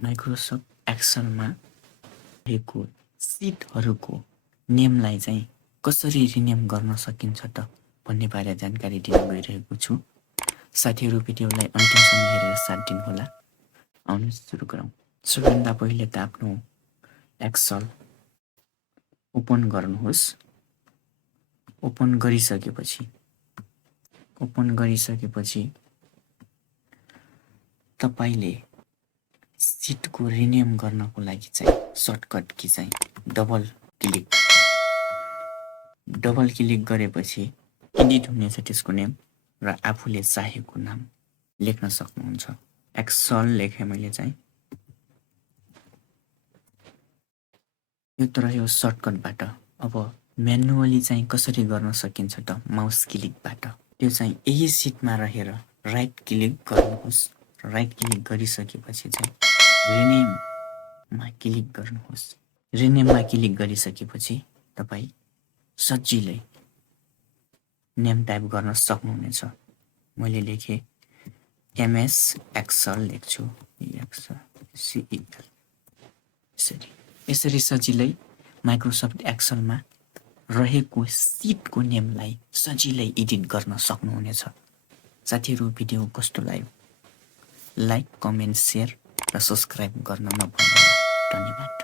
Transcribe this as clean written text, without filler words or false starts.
Microsoft एक्सेलमा रहेको सिटहरूको नेमलाई चाहिँ कसरी रिनेम गर्न सकिन्छ त भन्ने बारे जानकारी दिन गइरहेको छु। साथीहरू भिडियोलाई अन्तिमसम्म हेरेर साथ दिनुहोला। आउनुहोस् सुरु गरौँ। सबैभन्दा पहिले त आफ्नो एक्सेल ओपन गर्नुहोस्। ओपन गरिसकेपछि तपाईले सिटको रिनेम गर्नको लागि चाहिँ सर्टकट की चाहिँ डबल क्लिक गरेपछि एडिट हुनेछ त्यसको नेम र आफूले चाहेको नाम लेख्न सक्नुहुन्छ। एक्सेल लेखेँ मैले चाहिँ। यो त रह्यो सर्टकटबाट। अब म्यानुअली चाहिँ कसरी गर्न सकिन्छ त माउस क्लिकबाट। त्यो चाहिँ यही सिटमा रहेर राइट क्लिक गर्नुहोस्। राइट क्लिक गरिसकेपछि चाहिँ रिनेममा क्लिक गर्नुहोस्। रिनेममा क्लिक गरिसकेपछि तपाईँ सजिलै नेम टाइप गर्न सक्नुहुनेछ। मैले लेखेँ एमएस एक्सेल लेख्छु। यसरी सजिलै माइक्रोसफ्ट एक्सेलमा रहेको सिटको नेमलाई सजिलै एडिट गर्न सक्नुहुनेछ। साथीहरू भिडियो कस्तो लाग्यो? लाइक, कमेन्ट, शेयर र सब्स्क्राइब गर्न नभुल्नुहोला। धन्यवाद।